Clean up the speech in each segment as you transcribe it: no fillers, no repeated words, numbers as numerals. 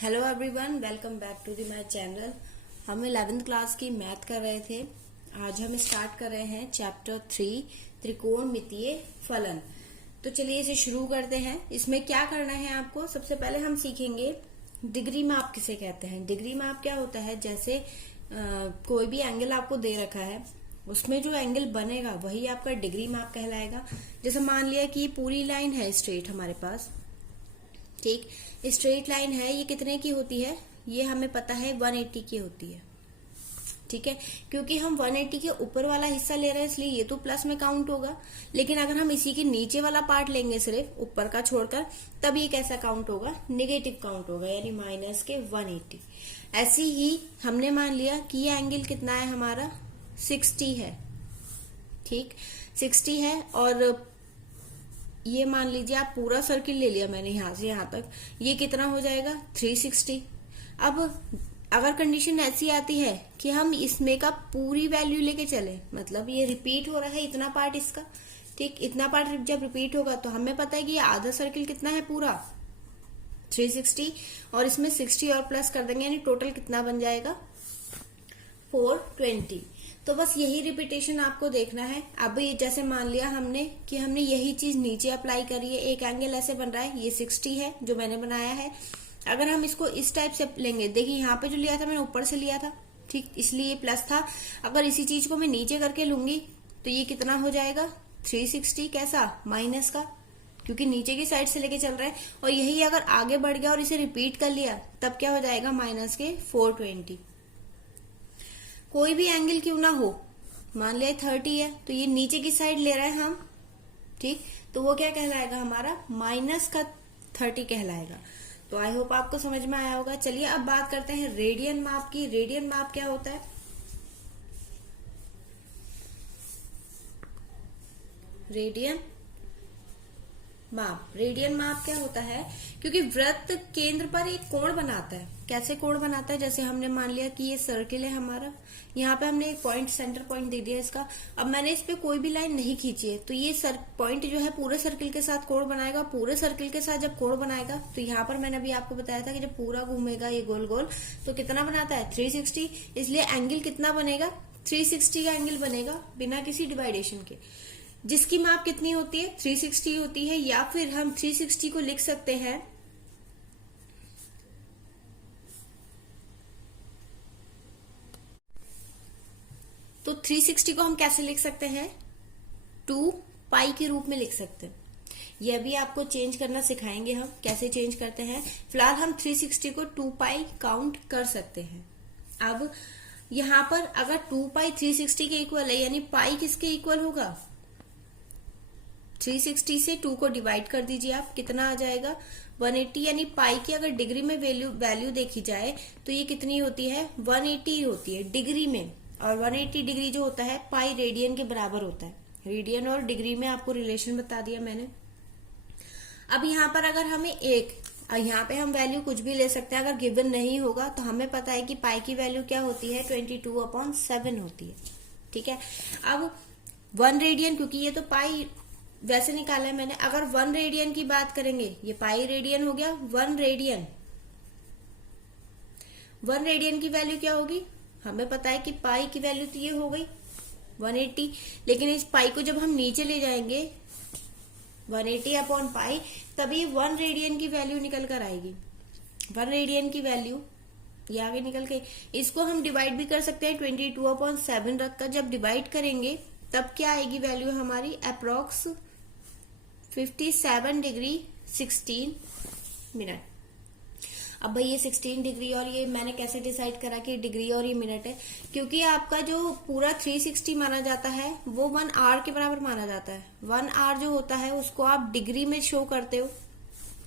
Hello everyone, welcome back to the my channel. हम 11th class की math कर रहे थे। आज हम स्टार्ट कर रहे हैं चैप्टर 3 त्रिकोणमितीय फलन। तो चलिए इसे शुरू करते हैं। इसमें क्या करना है आपको, सबसे पहले हम सीखेंगे डिग्री माप किसे कहते हैं। डिग्री माप क्या होता है, जैसे कोई भी एंगल आपको दे रखा है, उसमें जो एंगल बनेगा वही आपका डिग्री माप कहलाएगा। जैसे मान लिया कि पूरी लाइन है स्ट्रेट हमारे पास, ठीक, स्ट्रेट लाइन है, ये कितने की होती है, ये हमें पता है 180 की होती है। ठीक है, क्योंकि हम 180 के ऊपर वाला हिस्सा ले रहे हैं इसलिए ये तो प्लस में काउंट होगा। लेकिन अगर हम इसी के नीचे वाला पार्ट लेंगे सिर्फ ऊपर का छोड़कर, तब ये कैसा काउंट होगा, नेगेटिव काउंट होगा, यानी माइनस के 180। ऐसे ही हमने मान लिया कि ये एंगल कितना है हमारा, 60 है। ठीक, 60 है, और ये मान लीजिए आप पूरा सर्किल ले लिया मैंने यहां से यहां तक, ये कितना हो जाएगा 360। अब अगर कंडीशन ऐसी आती है कि हम इसमें का पूरी वैल्यू लेके चले, मतलब ये रिपीट हो रहा है इतना पार्ट इसका, ठीक, इतना पार्ट जब रिपीट होगा तो हमें पता है कि ये आधा सर्किल कितना है पूरा 360, और इसमें 60 और प्लस कर देंगे, यानी टोटल कितना बन जाएगा 420। तो बस यही रिपीटेशन आपको देखना है। अब ये जैसे मान लिया हमने कि हमने यही चीज नीचे अप्लाई करी है, एक एंगल ऐसे बन रहा है, ये 60 है जो मैंने बनाया है। अगर हम इसको इस टाइप से लेंगे, देखिए यहाँ पे जो लिया था मैंने ऊपर से लिया था, ठीक, इसलिए ये प्लस था। अगर इसी चीज को मैं नीचे करके लूंगी तो ये कितना हो जाएगा 360, कैसा, माइनस का, क्योंकि नीचे की साइड से लेके चल रहा है। और यही अगर आगे बढ़ गया और इसे रिपीट कर लिया तब क्या हो जाएगा, माइनस के 420। कोई भी एंगल क्यों ना हो, मान लिया 30 है तो ये नीचे की साइड ले रहे हैं हम, ठीक, तो वो क्या कहलाएगा हमारा, माइनस का 30 कहलाएगा। तो आई होप आपको समझ में आया होगा। चलिए अब बात करते हैं रेडियन माप की। रेडियन माप क्या होता है, रेडियन माप, रेडियन माप क्या होता है, क्योंकि वृत्त केंद्र पर एक कोण बनाता है। कैसे कोण बनाता है, जैसे हमने मान लिया कि ये सर्किल है हमारा, यहाँ पे हमने एक पॉइंट, सेंटर पॉइंट दे दिया इसका। अब मैंने इस पे कोई भी लाइन नहीं खींची है, तो ये पॉइंट जो है पूरे सर्किल के साथ कोण बनाएगा। पूरे सर्किल के साथ जब कोण बनाएगा तो यहाँ पर मैंने अभी आपको बताया था कि जब पूरा घूमेगा ये गोल गोल तो कितना बनाता है 360, इसलिए एंगल कितना बनेगा 360 का एंगल बनेगा बिना किसी डिवाइडेशन के, जिसकी माप कितनी होती है 360 होती है। या फिर हम 360 को लिख सकते हैं, तो 360 को हम कैसे लिख सकते हैं, 2 पाई के रूप में लिख सकते हैं। यह भी आपको चेंज करना सिखाएंगे हम, कैसे चेंज करते हैं। फिलहाल हम 360 को 2 पाई काउंट कर सकते हैं। अब यहां पर अगर 2 पाई 360 के इक्वल है, यानी पाई किसके इक्वल होगा, 360 से 2 को डिवाइड कर दीजिए आप, कितना आ जाएगा 180। यानी पाई की अगर डिग्री में वैल्यू देखी जाए तो ये कितनी होती है 180 होती है डिग्री में, और 180 डिग्री जो होता है पाई रेडियन के बराबर होता है। रेडियन और डिग्री में आपको रिलेशन बता दिया मैंने। अब यहाँ पर अगर हमें यहाँ पे हम वैल्यू कुछ भी ले सकते हैं, अगर गिवन नहीं होगा तो हमें पता है कि पाई की वैल्यू क्या होती है 22/7 होती है। ठीक है, अब 1 रेडियन, क्योंकि ये तो पाई वैसे निकाला है मैंने, अगर 1 रेडियन की बात करेंगे, ये पाई रेडियन हो गया, 1 रेडियन की वैल्यू क्या होगी, हमें पता है कि पाई की वैल्यू तो ये हो गई 180, लेकिन इस पाई को जब हम नीचे ले जाएंगे 180/पाई, तभी 1 रेडियन की वैल्यू निकल कर आएगी। 1 रेडियन की वैल्यू ये आगे निकल के, इसको हम डिवाइड भी कर सकते हैं 22/7 रखकर। जब डिवाइड करेंगे तब क्या आएगी वैल्यू हमारी, अप्रोक्स 57 डिग्री 16 मिनट। अब भाई ये 16 डिग्री और ये मैंने कैसे डिसाइड करा कि डिग्री और ये मिनट है, क्योंकि आपका जो पूरा 360 माना जाता है वो 1 आवर के बराबर माना जाता है। 1 आवर जो होता है उसको आप डिग्री में शो करते हो,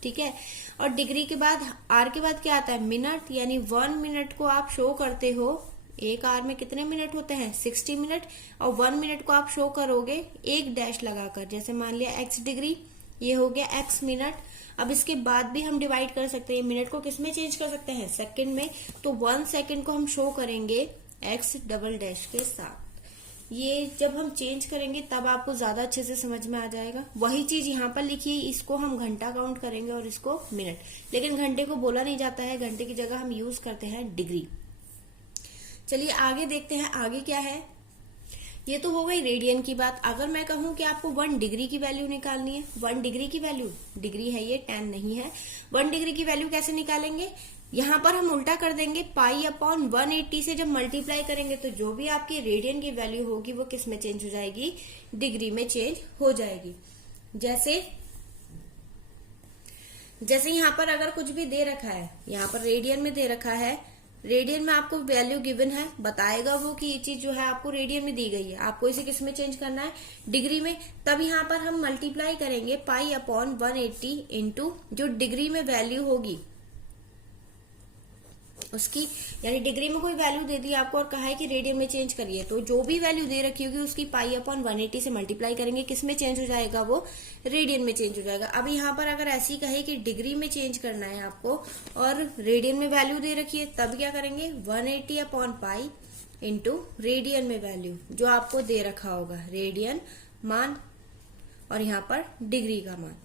ठीक है, और डिग्री के बाद आर के बाद क्या आता है, मिनट, यानी 1 मिनट को आप शो करते हो। एक आवर में कितने मिनट होते हैं 60 मिनट, और 1 मिनट को आप शो करोगे एक डैश लगाकर, जैसे मान लिया x डिग्री, ये हो गया x मिनट। अब इसके बाद भी हम डिवाइड कर सकते हैं, मिनट को किस में चेंज कर सकते हैं, सेकंड में, तो 1 सेकंड को हम शो करेंगे x डबल डैश के साथ। ये जब हम चेंज करेंगे तब आपको ज्यादा अच्छे से समझ में आ जाएगा। वही चीज यहाँ पर लिखी है, इसको हम घंटा काउंट करेंगे और इसको मिनट, लेकिन घंटे को बोला नहीं जाता है, घंटे की जगह हम यूज करते हैं डिग्री। चलिए आगे देखते हैं, आगे क्या है। ये तो हो गई रेडियन की बात। अगर मैं कहूं कि आपको 1 डिग्री की वैल्यू निकालनी है, 1 डिग्री की वैल्यू, डिग्री है ये, 10 नहीं है, 1 डिग्री की वैल्यू कैसे निकालेंगे, यहाँ पर हम उल्टा कर देंगे, पाई अपॉन 180 से जब मल्टीप्लाई करेंगे तो जो भी आपकी रेडियन की वैल्यू होगी वो किस में चेंज हो जाएगी, डिग्री में चेंज हो जाएगी। जैसे यहाँ पर अगर कुछ भी दे रखा है, यहाँ पर रेडियन में दे रखा है, रेडियन में आपको वैल्यू गिवन है, बताएगा वो कि ये चीज जो है आपको रेडियन में दी गई है, आपको इसे किस में चेंज करना है, डिग्री में। तब यहाँ पर हम मल्टीप्लाई करेंगे पाई अपॉन 180 इंटू जो डिग्री में वैल्यू होगी उसकी, यानी डिग्री में कोई वैल्यू दे दी आपको और कहा है कि रेडियन में चेंज करिए, तो जो भी वैल्यू दे रखी होगी उसकी पाई अपॉन 180 से मल्टीप्लाई करेंगे, किस में चेंज हो जाएगा, वो रेडियन में चेंज हो जाएगा। अब यहाँ पर अगर ऐसी कहे कि डिग्री में चेंज करना है आपको और रेडियन में वैल्यू दे रखी है, तब क्या करेंगे, 180 अपॉन पाई इंटू रेडियन में वैल्यू जो आपको दे रखा होगा, रेडियन मान और यहाँ पर डिग्री का मान।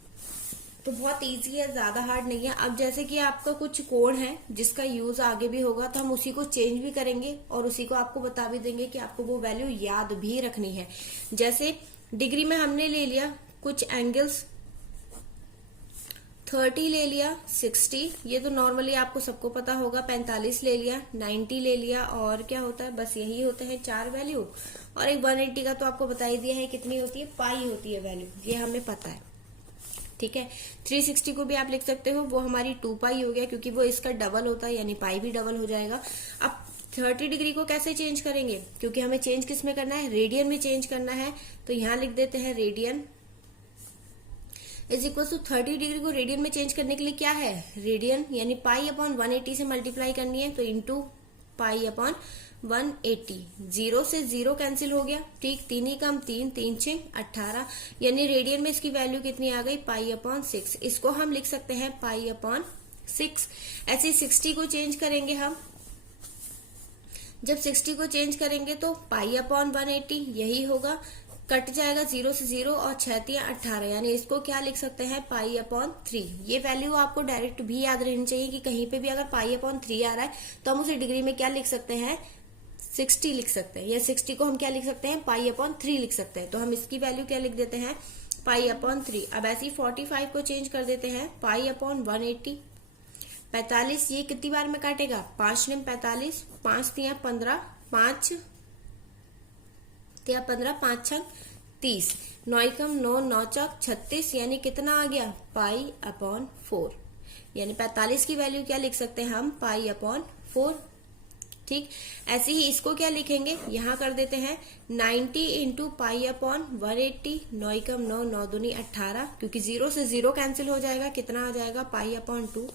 तो बहुत इजी है, ज्यादा हार्ड नहीं है। अब जैसे कि आपका कुछ कोड है जिसका यूज आगे भी होगा, तो हम उसी को चेंज भी करेंगे और उसी को आपको बता भी देंगे कि आपको वो वैल्यू याद भी रखनी है। जैसे डिग्री में हमने ले लिया कुछ एंगल्स, 30 ले लिया, 60, ये तो नॉर्मली आपको सबको पता होगा, 45 ले लिया, 90 ले लिया, और क्या होता है, बस यही होता है 4 वैल्यू, और एक 180 का तो आपको बता ही दिया है कितनी होती है, पाई होती है वैल्यू, ये हमें पता है। ठीक है, 360 को भी आप लिख सकते हो, वो हमारी 2 पाई हो गया क्योंकि वो इसका डबल होता है, यानी पाई भी डबल हो जाएगा। अब 30 डिग्री को कैसे चेंज करेंगे, क्योंकि हमें चेंज किस में करना है, रेडियन में चेंज करना है, तो यहां लिख देते हैं radian is equal to 30 degree को रेडियन में चेंज करने के लिए क्या है, रेडियन यानी पाई अपॉन 180 से मल्टीप्लाई करनी है, तो इंटू पाई अपॉन 180, 0 से 0 कैंसिल हो गया, ठीक, 3 ही कम 3, 3 6 18, यानी रेडियन में इसकी वैल्यू कितनी आ गई, पाई अपॉन 6। इसको हम लिख सकते हैं पाई अपॉन 6। ऐसे 60 को चेंज करेंगे हम, जब 60 को चेंज करेंगे तो पाई अपॉन 180 यही होगा, कट जाएगा 0 से 0 और 6 18, यानी इसको क्या लिख सकते हैं, पाई अपॉन 3। ये वैल्यू आपको डायरेक्ट भी याद रहनी चाहिए कि कहीं पे भी अगर पाई अपॉन 3 आ रहा है तो हम उसे डिग्री में क्या लिख सकते हैं, 60 लिख सकते हैं, या 60 को हम क्या लिख सकते हैं, पाई अपॉन 3 लिख सकते हैं, तो हम इसकी वैल्यू क्या लिख देते हैं, पाई अपॉन 3। अब ऐसे ही 45 को चेंज कर देते हैं, पाई अपॉन 180, 45 ये कितनी बार में काटेगा, 5 निम 45, 5 तिया 15, 5 तिया 15, 5 छक 30, 9 कम 9, 9 चौक 36, यानी कितना आ गया, पाई अपॉन 4, यानी 45 की वैल्यू क्या लिख सकते हैं हम, पाई अपॉन 4। ठीक, ऐसे ही इसको क्या लिखेंगे, यहां कर देते हैं 90 इंटू पाई अपॉन 180, 9 कम 9, 9 दूनी 18, क्योंकि 0 से 0 कैंसिल हो जाएगा, कितना आ जाएगा, पाई अपॉन 2,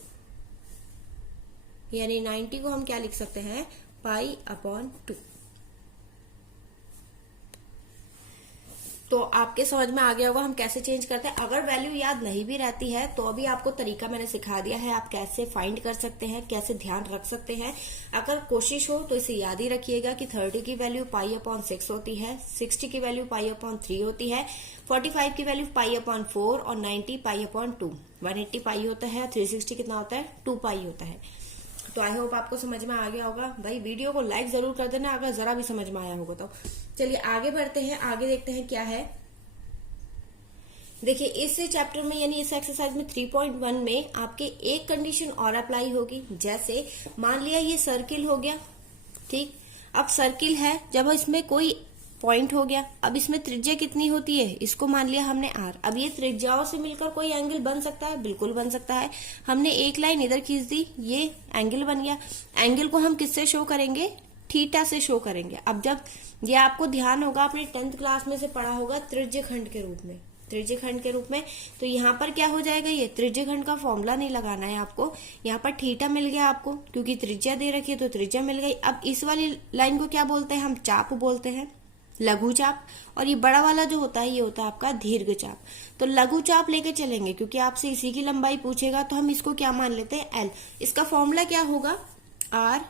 यानी 90 को हम क्या लिख सकते हैं, पाई अपॉन 2। तो आपके समझ में आ गया होगा हम कैसे चेंज करते हैं। अगर वैल्यू याद नहीं भी रहती है तो अभी आपको तरीका मैंने सिखा दिया है, आप कैसे फाइंड कर सकते हैं, कैसे ध्यान रख सकते हैं। अगर कोशिश हो तो इसे याद ही रखिएगा कि 30 की वैल्यू पाई अपॉन 6 होती है, 60 की वैल्यू पाई अपॉन 3 होती है, 45 की वैल्यू पाई अपॉन 4 और 90 पाई अपॉन 2, 180 पाई होता है, 360 कितना होता है, 2 पाई होता है। तो आई होप आपको समझ में आ गया होगा। भाई वीडियो को लाइक जरूर कर देना अगर जरा भी समझ में आया होगा तो। चलिए आगे बढ़ते हैं, आगे देखते हैं क्या है। देखिए इस चैप्टर में यानी इस एक्सरसाइज में 3.1 में आपके एक कंडीशन और अप्लाई होगी। जैसे मान लिया ये सर्किल हो गया, ठीक, अब सर्किल है, जब इसमें कोई पॉइंट हो गया, अब इसमें त्रिज्या कितनी होती है, इसको मान लिया हमने r। अब ये त्रिज्याओं से मिलकर कोई एंगल बन सकता है, बिल्कुल बन सकता है। हमने एक लाइन इधर खींच दी, ये एंगल बन गया। एंगल को हम किससे शो करेंगे, थीटा से शो करेंगे। अब जब ये आपको ध्यान होगा, आपने 10th क्लास में से पढ़ा होगा त्रिज्यखंड के रूप में, त्रिज्यखंड के रूप में। तो यहाँ पर क्या हो जाएगा, ये त्रिज्यखंड का फॉर्मूला नहीं लगाना है आपको। यहाँ पर थीटा मिल गया आपको, क्योंकि त्रिज्या दे रखी है तो त्रिज्या मिल गई। अब इस वाली लाइन को क्या बोलते हैं, हम चाप बोलते हैं, लघु चाप। और ये बड़ा वाला जो होता है ये होता है आपका दीर्घ चाप। तो लघु चाप लेके चलेंगे, क्योंकि आपसे इसी की लंबाई पूछेगा, तो हम इसको क्या मान लेते हैं, एल। इसका फॉर्मूला क्या होगा, r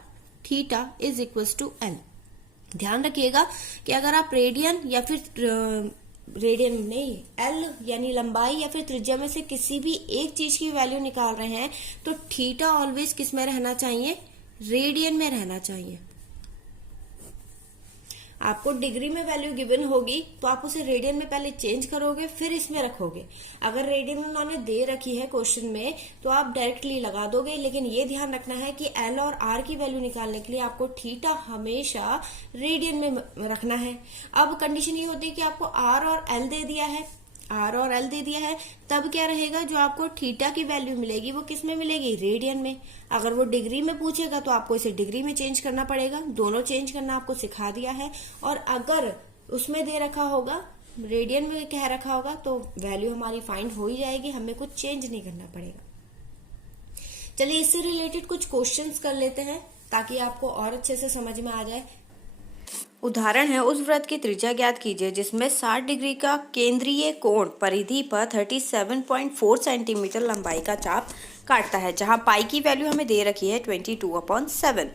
theta is equal to l. ध्यान रखिएगा कि अगर आप रेडियन या फिर रेडियन नहीं, एल यानी लंबाई या फिर त्रिज्या में से किसी भी एक चीज की वैल्यू निकाल रहे हैं तो थीटा ऑलवेज किस में रहना चाहिए, रेडियन में रहना चाहिए। आपको डिग्री में वैल्यू गिवन होगी तो आप उसे रेडियन में पहले चेंज करोगे फिर इसमें रखोगे। अगर रेडियन उन्होंने दे रखी है क्वेश्चन में तो आप डायरेक्टली लगा दोगे, लेकिन ये ध्यान रखना है कि एल और आर की वैल्यू निकालने के लिए आपको थीटा हमेशा रेडियन में रखना है। अब कंडीशन ये होती है कि आपको आर और एल दे दिया है, आर और एल दे दिया है, तब क्या रहेगा, जो आपको थीटा की वैल्यू मिलेगी वो किस में मिलेगी, रेडियन में। अगर वो डिग्री में पूछेगा तो आपको इसे डिग्री में चेंज करना पड़ेगा, दोनों चेंज करना आपको सिखा दिया है। और अगर उसमें दे रखा होगा, रेडियन में कह रखा होगा, तो वैल्यू हमारी फाइंड हो ही जाएगी, हमें कुछ चेंज नहीं करना पड़ेगा। चलिए इससे रिलेटेड कुछ क्वेश्चंस कर लेते हैं ताकि आपको और अच्छे से समझ में आ जाए। उदाहरण है, उस वृत्त की त्रिज्या ज्ञात कीजिए जिसमें 60 डिग्री का केंद्रीय कोण परिधि पर 37.4 सेंटीमीटर लंबाई का चाप काटता है, जहां पाई की वैल्यू हमें दे रखी है 22/7।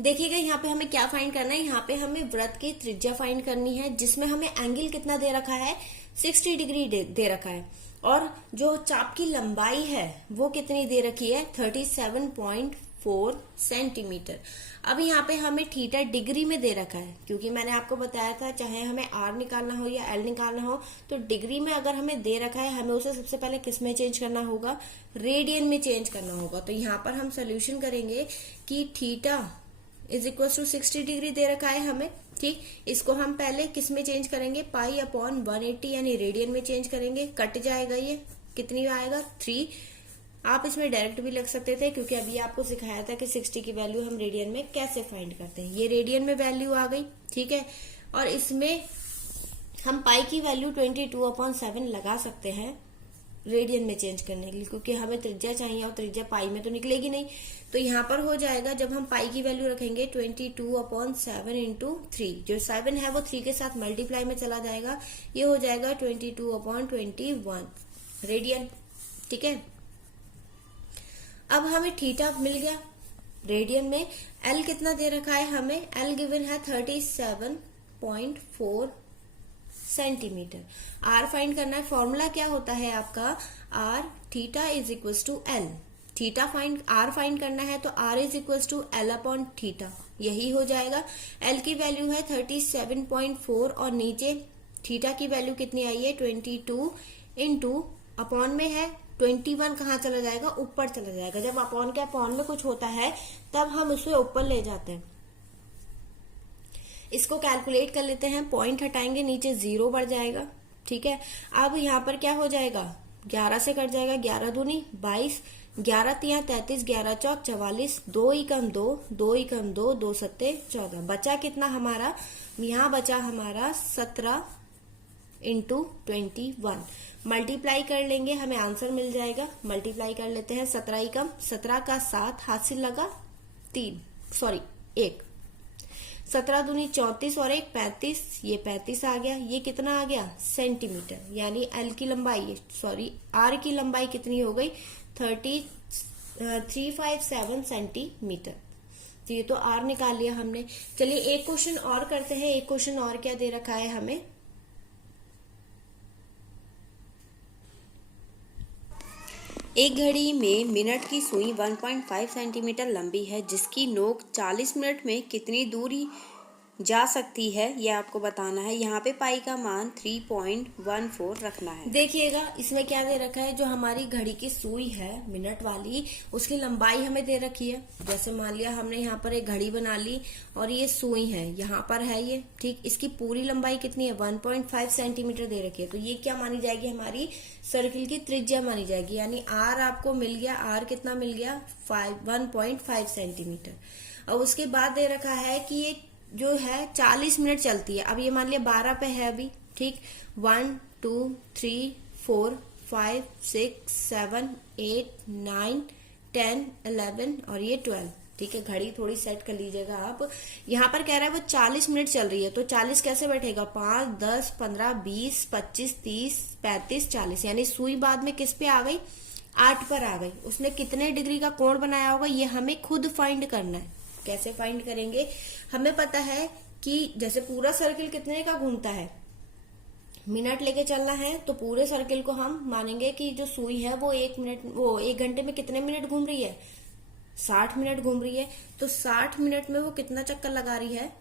देखिएगा यहाँ पे हमें क्या फाइंड करना है, यहाँ पे हमें वृत्त की त्रिज्या फाइंड करनी है जिसमें हमें एंगल कितना दे रखा है, 60 डिग्री दे रखा है, और जो चाप की लंबाई है वो कितनी दे रखी है, 37.4 सेंटीमीटर। अब यहाँ पे हमें थीटा डिग्री में दे रखा है, क्योंकि मैंने आपको बताया था चाहे हमें आर निकालना हो या एल निकालना हो तो डिग्री में अगर हमें दे रखा है हमें उसे सबसे पहले किस में चेंज करना होगा, रेडियन में चेंज करना होगा। तो यहाँ पर हम सोल्यूशन करेंगे कि theta is equal to 60 degree दे रखा है हमें, ठीक। इसको हम पहले किस में चेंज करेंगे, पाई अपॉन 180 यानी रेडियन में चेंज करेंगे, कट जाएगा, ये कितनी आएगा 3। आप इसमें डायरेक्ट भी लग सकते थे क्योंकि अभी आपको सिखाया था कि 60 की वैल्यू हम रेडियन में कैसे फाइंड करते हैं। ये रेडियन में वैल्यू आ गई, ठीक है। और इसमें हम पाई की वैल्यू 22/7 लगा सकते हैं रेडियन में चेंज करने के लिए, क्योंकि हमें त्रिज्या चाहिए और त्रिज्या पाई में तो निकलेगी नहीं। तो यहाँ पर हो जाएगा, जब हम पाई की वैल्यू रखेंगे 22/7 इंटू 3, जो 7 है वो 3 के साथ मल्टीप्लाई में चला जाएगा, ये हो जाएगा 22/21 रेडियन, ठीक है। अब हमें थीटा मिल गया रेडियन में। एल कितना दे रखा है हमें, एल गिवन है 37.4 सेंटीमीटर। आर फाइंड करना है, फॉर्मूला क्या होता है आपका, r theta is equal to l. Theta find, r find करना है तो r is equal to l upon theta, यही हो जाएगा। एल की वैल्यू है 37.4 और नीचे थीटा की वैल्यू कितनी आई है 22 इंटू अपॉन में है 21, कहाँ चला जाएगा, ऊपर चला जाएगा। जब अपॉन के अपॉन में कुछ होता है तब हम उसे ऊपर ले जाते हैं। इसको कैलकुलेट कर लेते हैं, पॉइंट हटाएंगे नीचे 0 बढ़ जाएगा, ठीक है। अब यहाँ पर क्या हो जाएगा, 11 से कट जाएगा, 11 दूनी 22, 11 तिया 33, 11 चौक 44, 2 ही कम 2, 2 ही कम 2, 2 सत्ते 14, बचा कितना हमारा, यहाँ बचा हमारा 17 इंटू 21। मल्टीप्लाई कर लेंगे, हमें आंसर मिल जाएगा। मल्टीप्लाई कर लेते हैं, 17 ही कम 17 का 7, हाथ से लगा 1, 17 दूनी 34 और 1 35, ये 35 आ गया। ये कितना आ गया, सेंटीमीटर, यानी एल की लंबाई, आर की लंबाई कितनी हो गई 357 सेंटीमीटर। तो ये तो आर निकाल लिया हमने। चलिए एक क्वेश्चन और करते हैं। एक क्वेश्चन और क्या दे रखा है हमें, एक घड़ी में मिनट की सुई 1.5 सेंटीमीटर लंबी है जिसकी नोक 40 मिनट में कितनी दूरी जा सकती है, ये आपको बताना है। यहाँ पे पाई का मान 3.14 रखना है। देखिएगा इसमें क्या दे रखा है, जो हमारी घड़ी की सुई है मिनट वाली, उसकी लंबाई हमें दे रखी है। जैसे मान लिया हमने यहाँ पर एक घड़ी बना ली और ये सुई है, यहाँ पर है ये, ठीक। इसकी पूरी लंबाई कितनी है 1.5 सेंटीमीटर दे रखी है। तो ये क्या मानी जाएगी, हमारी सर्किल की त्रिज्या मानी जाएगी। यानी आर आपको मिल गया, आर कितना मिल गया 1.5 सेंटीमीटर। और उसके बाद दे रखा है कि ये जो है 40 मिनट चलती है। अब ये मान लिया 12 पे है अभी, ठीक। 1 2 3 4 5 6 7 8 9 10 11 और ये 12, ठीक है। घड़ी थोड़ी सेट कर लीजिएगा आप। यहाँ पर कह रहा है वो 40 मिनट चल रही है, तो 40 कैसे बैठेगा, 5 10 15 20 25 30 35 40, यानी सुई बाद में किस पे आ गई, 8 पर आ गई। उसने कितने डिग्री का कोण बनाया होगा ये हमें खुद फाइंड करना है। कैसे फाइंड करेंगे, हमें पता है कि जैसे पूरा सर्किल कितने का घूमता है, मिनट लेके चलना है, तो पूरे सर्किल को हम मानेंगे कि जो सुई है वो 1 घंटे में कितने मिनट घूम रही है, 60 मिनट घूम रही है। तो 60 मिनट में वो कितना चक्कर लगा रही है,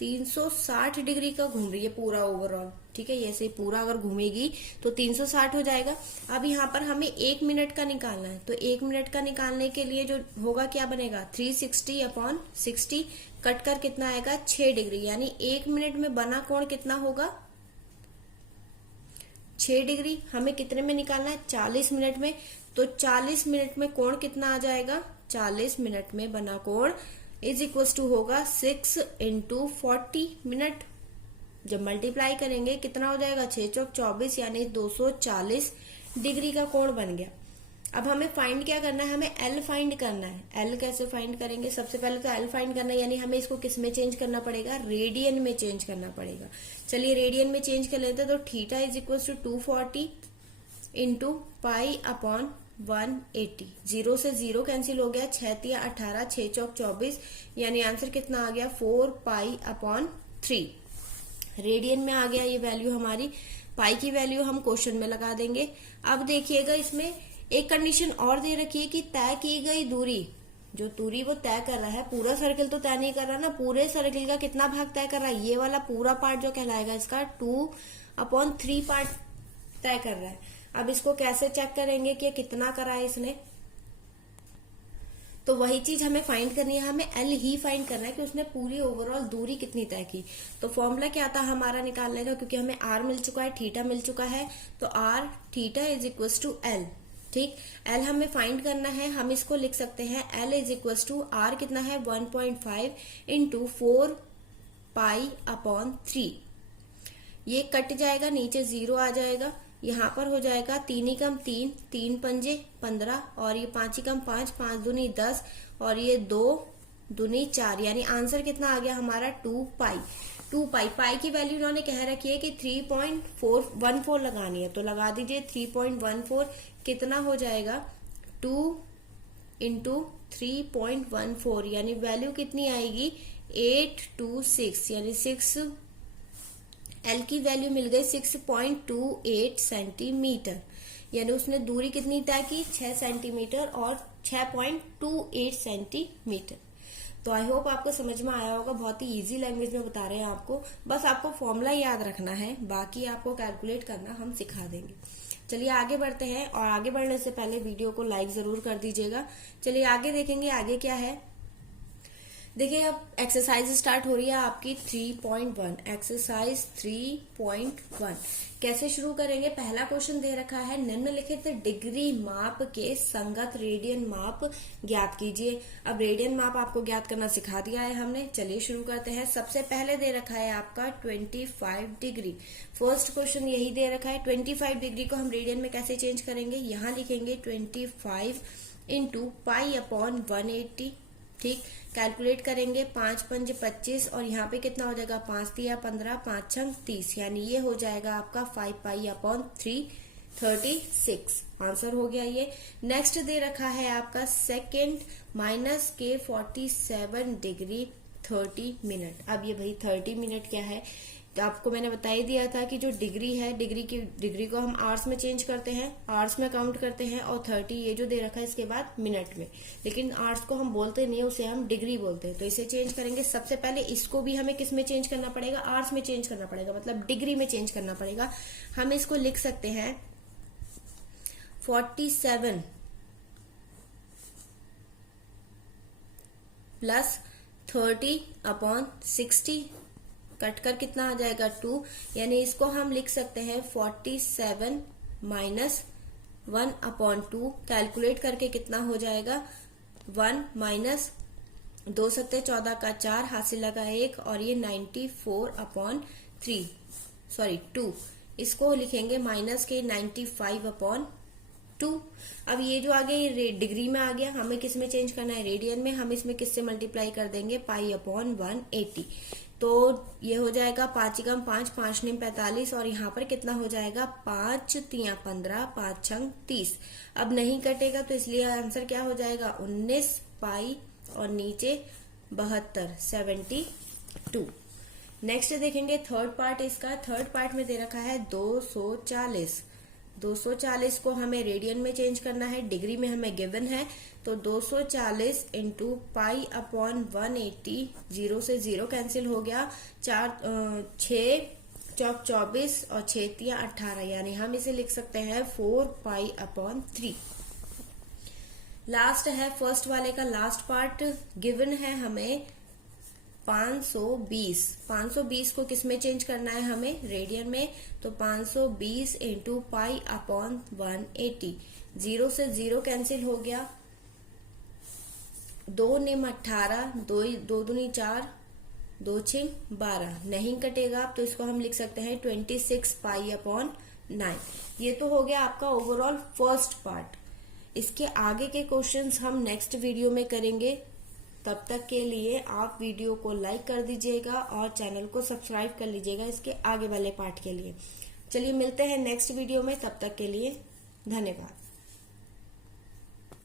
360 डिग्री का घूम रही है पूरा ओवरऑल। ठीक है, ऐसे पूरा अगर घूमेगी तो 360 हो जाएगा। अब यहाँ पर हमें 1 मिनट का निकालना है, तो 1 मिनट का निकालने के लिए जो होगा क्या बनेगा, 360/60 कट कर कितना आएगा, 6 डिग्री। यानी 1 मिनट में बना कोण कितना होगा, 6 डिग्री। हमें कितने में निकालना है, 40 मिनट में। तो 40 मिनट में कोण कितना आ जाएगा, 40 मिनट में बना कोण इज इक्वल टू होगा 6 × 40 मिनट। जब मल्टीप्लाई करेंगे कितना हो जाएगा, 6 चौक 24 यानी 240 डिग्री का कोण बन गया। अब हमें फाइंड क्या करना है, हमें एल फाइंड करना है। एल कैसे फाइंड करेंगे, सबसे पहले तो एल फाइंड करना है, यानी हमें इसको किस में चेंज करना पड़ेगा, रेडियन में चेंज करना पड़ेगा। चलिए रेडियन में चेंज कर लेते हैं। तो थीटा इज इक्वल टू 240 × π/180। 0 से 0 कैंसिल हो गया, 6 × 18, 6 चौक 24, यानी आंसर कितना आ गया, 4π/3 रेडियन में आ गया ये वैल्यू हमारी। पाई की वैल्यू हम क्वेश्चन में लगा देंगे। अब देखिएगा इसमें एक कंडीशन और दे रखी है कि तय की गई दूरी, जो दूरी वो तय कर रहा है, पूरा सर्किल तो तय नहीं कर रहा ना, पूरे सर्किल का कितना भाग तय कर रहा है, ये वाला पूरा पार्ट जो कहलाएगा इसका 2/3 पार्ट तय कर रहा है। अब इसको कैसे चेक करेंगे कि कितना करा है इसने, तो वही चीज हमें फाइंड करनी है, हमें एल ही फाइंड करना है कि उसने पूरी ओवरऑल दूरी कितनी तय की। तो फॉर्मूला क्या था हमारा निकालने का, क्योंकि हमें आर मिल चुका है, थीटा मिल चुका है, तो r theta is equal to l. ठीक, एल हमें फाइंड करना है, हम इसको लिख सकते हैं l is equal to r कितना है 1.5 × 4π/3। ये कट जाएगा, नीचे 0 आ जाएगा, यहाँ पर हो जाएगा 3 × 3, 3 पंजे 15, और ये 5 × 5, 5 दूनी 10, और ये 2 दूनी 4, यानी आंसर कितना आ गया हमारा 2π। पाई की वैल्यू उन्होंने कह रखी है कि 3.414 लगानी है, तो लगा दीजिए 3.14 कितना हो जाएगा, 2 × 3.14, यानी वैल्यू कितनी आएगी 826, यानी 6 एल की वैल्यू मिल गई 6.28 सेंटीमीटर। यानी उसने दूरी कितनी तय की, 6 सेंटीमीटर और 6.28 सेंटीमीटर। तो आई होप आपको समझ में आया होगा, बहुत ही इजी लैंग्वेज में बता रहे हैं आपको, बस आपको फॉर्मूला याद रखना है, बाकी आपको कैलकुलेट करना हम सिखा देंगे। चलिए आगे बढ़ते हैं, और आगे बढ़ने से पहले वीडियो को लाइक जरूर कर दीजिएगा। चलिए आगे देखेंगे, आगे क्या है। देखिए अब एक्सरसाइज स्टार्ट हो रही है आपकी 3.1, एक्सरसाइज 3.1। कैसे शुरू करेंगे, पहला क्वेश्चन दे रखा है, निम्नलिखित डिग्री माप के संगत रेडियन माप ज्ञात कीजिए। अब रेडियन माप आपको ज्ञात करना सिखा दिया है हमने, चलिए शुरू करते हैं। सबसे पहले दे रखा है आपका 25 डिग्री। फर्स्ट क्वेश्चन यही दे रखा है, 25 डिग्री को हम रेडियन में कैसे चेंज करेंगे, यहाँ लिखेंगे 25 × π/180। ठीक, कैलकुलेट करेंगे, 5 पंजे 25, और यहाँ पे कितना हो जाएगा, 5 × 15, 5 × 30, यानी ये हो जाएगा आपका 5π/3 36। आंसर हो गया ये। नेक्स्ट दे रखा है आपका सेकेंड -47 डिग्री 30 मिनट। अब ये भाई 30 मिनट क्या है, तो आपको मैंने बता ही दिया था कि जो डिग्री है, डिग्री को हम आवर्स में चेंज करते हैं, आवर्स में काउंट करते हैं, और 30 ये जो दे रखा है इसके बाद मिनट में, लेकिन आवर्स को हम बोलते नहीं है, उसे हम डिग्री बोलते हैं। तो इसे चेंज करेंगे, सबसे पहले इसको भी हमें किस में चेंज करना पड़ेगा, आवर्स में चेंज करना पड़ेगा, मतलब डिग्री में चेंज करना पड़ेगा। हम इसको लिख सकते हैं 47 + 30/60, कट कर कितना आ जाएगा 2, यानी इसको हम लिख सकते हैं 47 - 1/2। कैलकुलेट करके कितना हो जाएगा, 1 - 2 सत्ते 14 का 4, हासिल लगा 1, और ये 2। इसको लिखेंगे माइनस के 95/2। अब ये जो आगे ये डिग्री में आ गया, हमें किस में चेंज करना है, रेडियन में। हम इसमें किससे मल्टीप्लाई कर देंगे, π/180। तो ये हो जाएगा 5 × 5, 5 × 45, और यहाँ पर कितना हो जाएगा, 5 × 3 = 15, 5 × 30। अब नहीं कटेगा, तो इसलिए आंसर क्या हो जाएगा 19 पाई, और नीचे 72। नेक्स्ट देखेंगे थर्ड पार्ट इसका। थर्ड पार्ट में दे रखा है 240। 240 को हमें रेडियन में चेंज करना है, डिग्री में हमें गिवन है, तो 240 इंटू पाई अपॉन 180, 0 से 0 कैंसिल हो गया, 6 चौक 24 और 6 तिया 18, यानी हम इसे लिख सकते हैं 4 पाई अपॉन 3। लास्ट है फर्स्ट वाले का लास्ट पार्ट, गिवन है हमें 520। 520 को किस में चेंज करना है हमें, रेडियन में, तो 520 इंटू पाई अपॉन 180, 0 से 0 कैंसिल हो गया, 2 निम 18, 2 दूनी 4, 2 छिम 12, नहीं कटेगा तो इसको हम लिख सकते हैं 26 पाई अपॉन 9। ये तो हो गया आपका ओवरऑल फर्स्ट पार्ट। इसके आगे के क्वेश्चंस हम नेक्स्ट वीडियो में करेंगे। तब तक के लिए आप वीडियो को लाइक कर दीजिएगा और चैनल को सब्सक्राइब कर लीजिएगा इसके आगे वाले पार्ट के लिए। चलिए मिलते हैं नेक्स्ट वीडियो में, तब तक के लिए धन्यवाद।